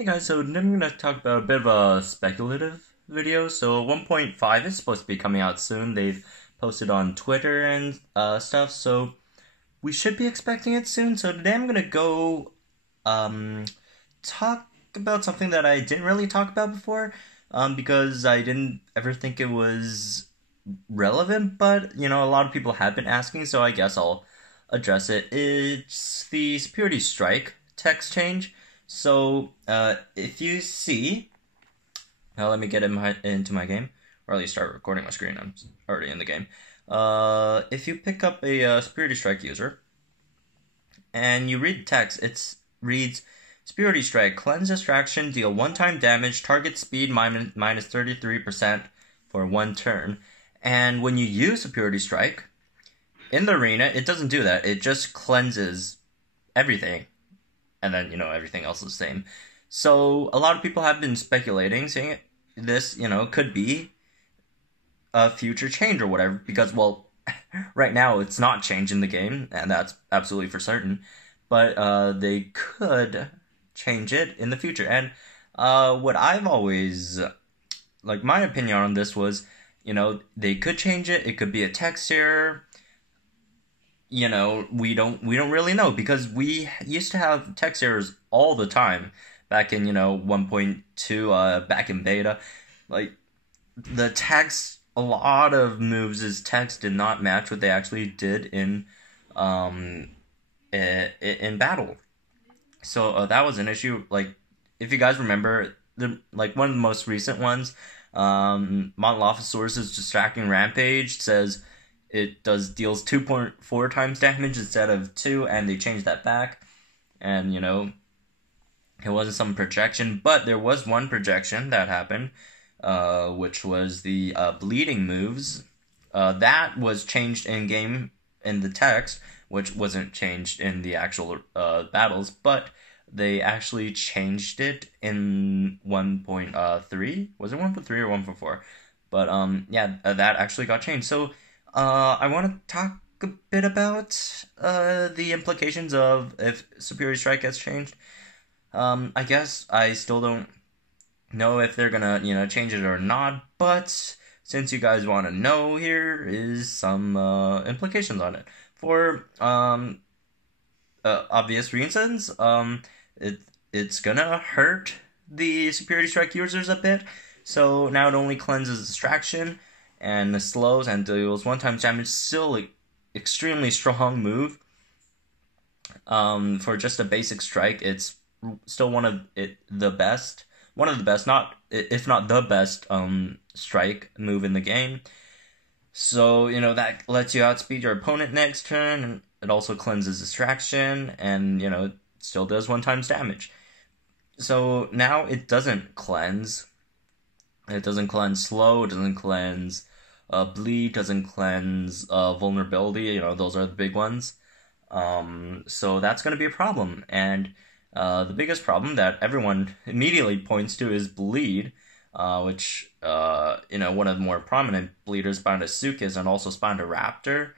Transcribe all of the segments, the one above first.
Hey guys, so today I'm going to talk about a bit of a speculative video. So 1.5 is supposed to be coming out soon. They've posted on Twitter and stuff, so we should be expecting it soon. So today I'm going to go talk about something that I didn't really talk about before because I didn't ever think it was relevant, but a lot of people have been asking, so I guess I'll address it. It's the Superiority strike text change. So, if you see, now let me get into my game, or at least start recording my screen. I'm already in the game. If you pick up a Superiority Strike user, and you read the text, it reads, Superiority Strike, cleanse distraction, deal one-time damage, target speed minus 33% for one turn. And when you use Superiority Strike, in the arena, it doesn't do that. It just cleanses everything. And then, everything else is the same. So, a lot of people have been speculating, saying this, could be a future change or whatever. Because, well, right now it's not changing the game, and that's absolutely for certain. But they could change it in the future. And what I've always, my opinion on this was, they could change it. It could be a text error. We don't really know, because we used to have text errors all the time back in 1.2 back in beta. Like, the text, a lot of moves' text did not match what they actually did in battle. So that was an issue. Like, if you guys remember, one of the most recent ones, Monolophosaurus' Distracting Rampage says it deals 2.4 times damage instead of 2, and they changed that back. And, it wasn't some projection, but there was one projection that happened, which was the bleeding moves. That was changed in-game in the text, which wasn't changed in the actual battles, but they actually changed it in 1.3. Was it 1.3 or 1.4? But, that actually got changed. So, I want to talk a bit about the implications of if Superiority Strike gets changed. I guess I still don't know if they're gonna, change it or not, but since you guys want to know, here is some implications on it. For obvious reasons, it's gonna hurt the Superiority Strike users a bit. So now it only cleanses distraction and slows and deals one-time damage. Still extremely strong move. For just a basic strike, it's still one of the best, not if not the best strike move in the game. So that lets you outspeed your opponent next turn, and it also cleanses distraction, and it still does one-time damage. So now it doesn't cleanse. It doesn't cleanse slow, it doesn't cleanse bleed, doesn't cleanse vulnerability, those are the big ones. So that's going to be a problem. And the biggest problem that everyone immediately points to is bleed, which, one of the more prominent bleeders, Spinos and also Spinoraptor.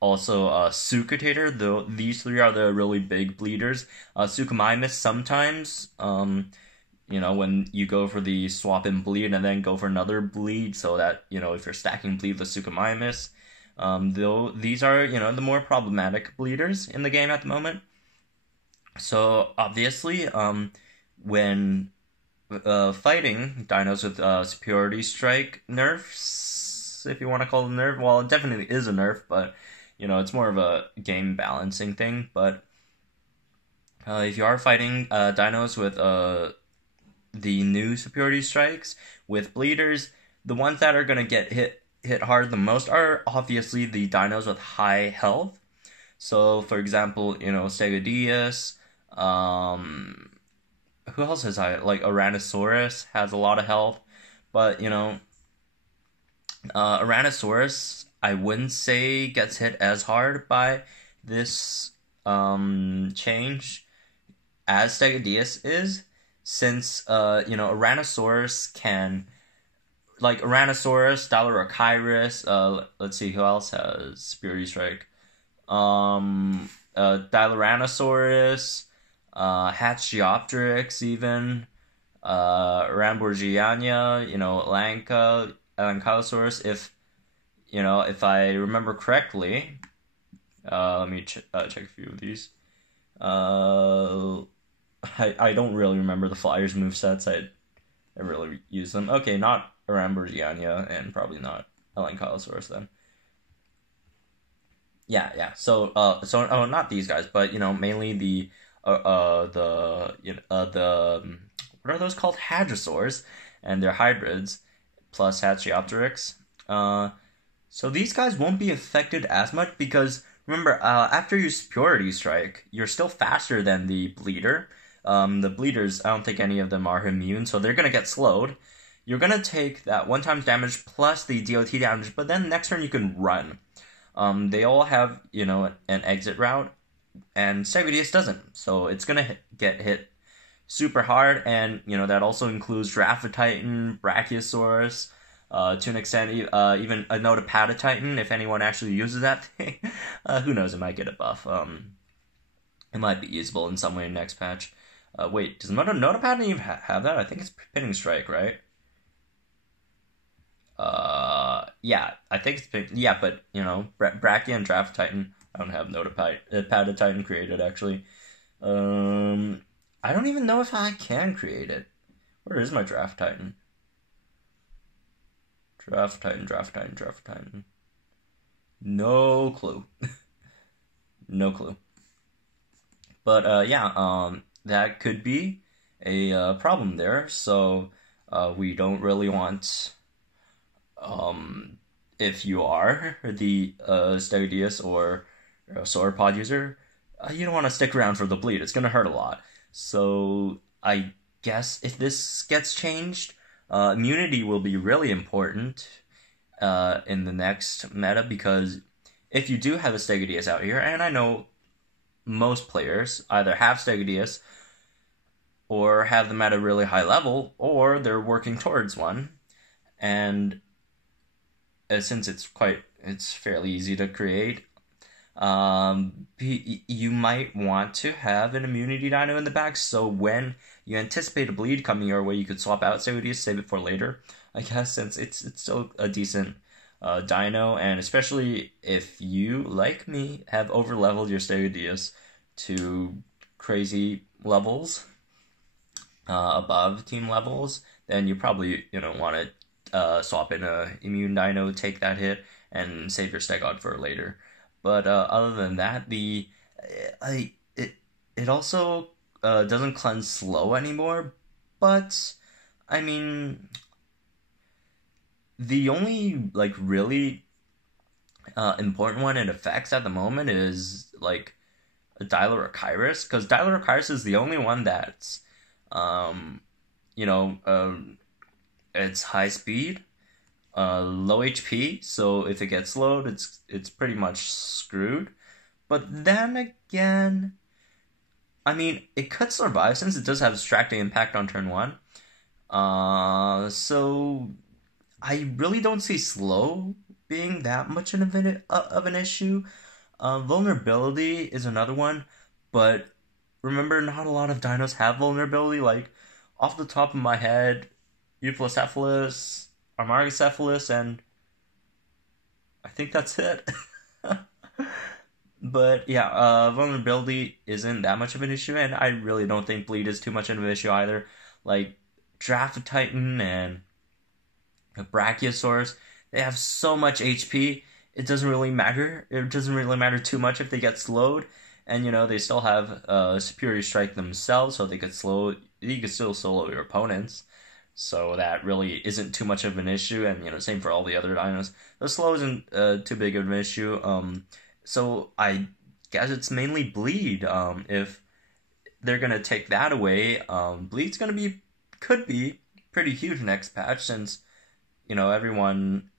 Also, Sucutator, though these three are the really big bleeders. Suchomimus sometimes, when you go for the swap and bleed and then go for another bleed, so that, if you're stacking bleed with Suchomimus, though these are, the more problematic bleeders in the game at the moment. So, obviously, when fighting dinos with Superiority Strike nerfs, if you want to call them nerf, well, it definitely is a nerf, but, it's more of a game balancing thing. But if you are fighting dinos with the new Superiority Strikes with bleeders, the ones that are going to get hit hard the most are obviously the dinos with high health. So, for example, Stegosaurus, who else has high? Like, Tyrannosaurus has a lot of health, but, Tyrannosaurus, I wouldn't say gets hit as hard by this change as Stegosaurus is, since, Tyrannosaurus can, like, Tyrannosaurus, Dilophosaurus, let's see, who else has Superiority Strike? Dilophosaurus, Hatchiopteryx even, Ramborgiania, Lancosaurus. If I remember correctly, let me check a few of these. I don't really remember the Flyers movesets. I really use them. Okay, not Ramborgiania and probably not Elancosaurus then. Yeah. So not these guys, but mainly the what are those called? Hadrosaurs, and their hybrids, plus Hatchiopteryx. So these guys won't be affected as much because remember, after you Superiority Strike, you're still faster than the Bleeder. The Bleeders, I don't think any of them are immune, so they're gonna get slowed. You're gonna take that 1 times damage plus the DOT damage, but then next turn you can run. They all have, an exit route, and Stegosaurus doesn't. So it's gonna get hit super hard, and that also includes Giraffatitan, Brachiosaurus, to an extent, even a Notapatititan, if anyone actually uses that thing. Who knows, it might get a buff. It might be usable in some way in next patch. Wait, does Notapatitan even have that? I think it's Pinning Strike, right? Yeah, I think it's yeah, but Brachia and Giraffatitan, I don't have Notapatititan created actually. I don't even know if I can create it. Where is my Giraffatitan? Giraffatitan. No clue. No clue. But yeah, that could be a problem there. So we don't really want, if you are the Stegosaurus or Sauropod user, you don't want to stick around for the bleed. It's going to hurt a lot. So I guess if this gets changed, immunity will be really important in the next meta, because if you do have a Stegosaurus out here, and I know most players either have Stegosaurus or have them at a really high level, or they're working towards one, and since it's fairly easy to create, you might want to have an immunity dino in the back, so when you anticipate a bleed coming your way, you could swap out Stegosaurus, save it for later, I guess, since it's still a decent dino, and especially if you, like me, have over-leveled your Stegosaurus to crazy levels, above team levels, then you probably, want to swap in a immune dino, take that hit, and save your Stegod for later. But other than that, it also doesn't cleanse slow anymore. But I mean, the only really important one it affects at the moment is Dilorachirus, because Dilorachirus is the only one that's it's high speed, low HP, so if it gets slowed, it's pretty much screwed. But then again, I mean, it could survive since it does have distracting impact on turn 1. So I really don't see slow being that much of an issue. Vulnerability is another one, but remember, not a lot of dinos have vulnerability. Like, off the top of my head, Euoplocephalus, Amargacephalus, and I think that's it. But yeah, vulnerability isn't that much of an issue, and I really don't think bleed is too much of an issue either. Like, Giraffatitan and Brachiosaurus, they have so much HP, it doesn't really matter. It doesn't really matter too much if they get slowed, and they still have Superiority Strike themselves, so you could still solo your opponents. So that really isn't too much of an issue, and same for all the other dinos. The slow isn't too big of an issue. So I guess it's mainly bleed. If they're gonna take that away, bleed's could be pretty huge next patch, since everyone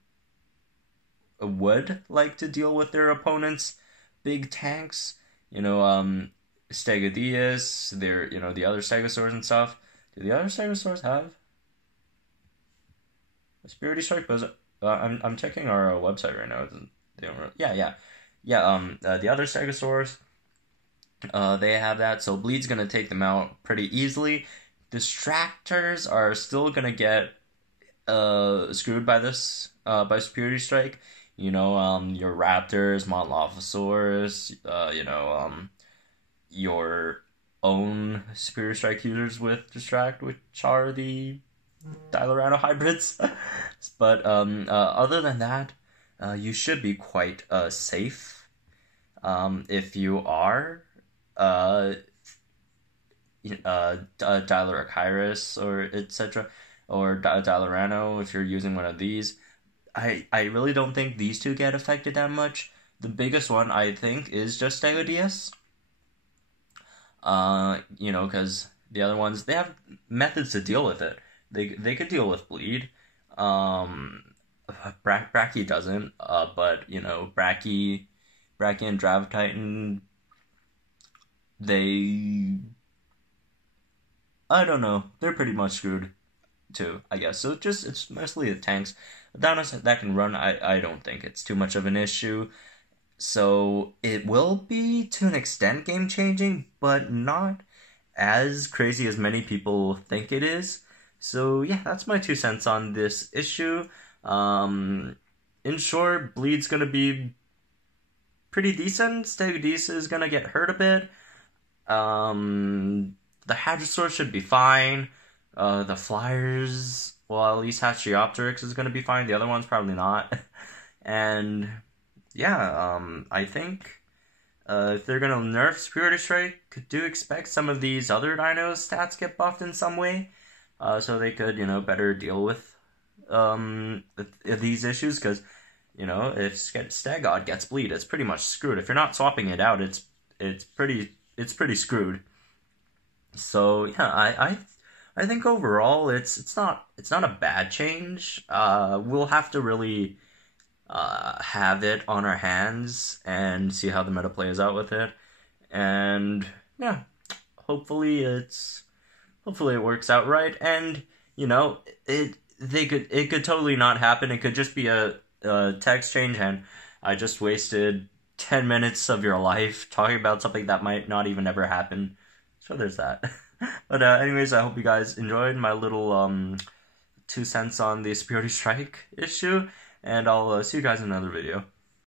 would like to deal with their opponents' big tanks. Stegosaurus, the other Stegosaurs and stuff. Do the other Stegosaurs have a Superiority Strike? I'm checking our website right now. They don't really, yeah. The other Stegosaurs, They have that, so Bleed's gonna take them out pretty easily. Distractors are still gonna get screwed by this by Superiority Strike. Your Raptors, Montlofosaurus, your own Superior Strike users with Distract, which are the Dialorano hybrids. But other than that, you should be quite safe. If you are Dialorachyrus or etc. or Dialorano, if you're using one of these, I really don't think these two get affected that much. The biggest one, I think, is just Stegodeus. Because the other ones, they have methods to deal with it. They could deal with bleed. Bracky doesn't. But Bracky and Dravatitan, I don't know. They're pretty much screwed too, I guess. So it's mostly the tanks. Downos that can run, I don't think it's too much of an issue. So it will be to an extent game changing, but not as crazy as many people think it is. So yeah, that's my 2 cents on this issue. In short, Bleed's gonna be pretty decent. Stegodeus is gonna get hurt a bit. The Hadrosaur should be fine. The Flyers, well, at least Hatchiopteryx is gonna be fine. The other one's probably not. And yeah, I think if they're gonna nerf Superiority Strike, do expect some of these other dinos' stats get buffed in some way, so they could, better deal with these issues. Because if Stagod gets bleed, it's pretty much screwed. If you're not swapping it out, it's pretty screwed. So yeah, I think overall it's not a bad change. We'll have to really have it on our hands and see how the meta plays out with it. And yeah, hopefully it works out right. And it could totally not happen. It could just be a text change, and I just wasted 10 minutes of your life talking about something that might not even ever happen. So there's that. But anyways, I hope you guys enjoyed my little 2 cents on the Superiority Strike issue, and I'll see you guys in another video.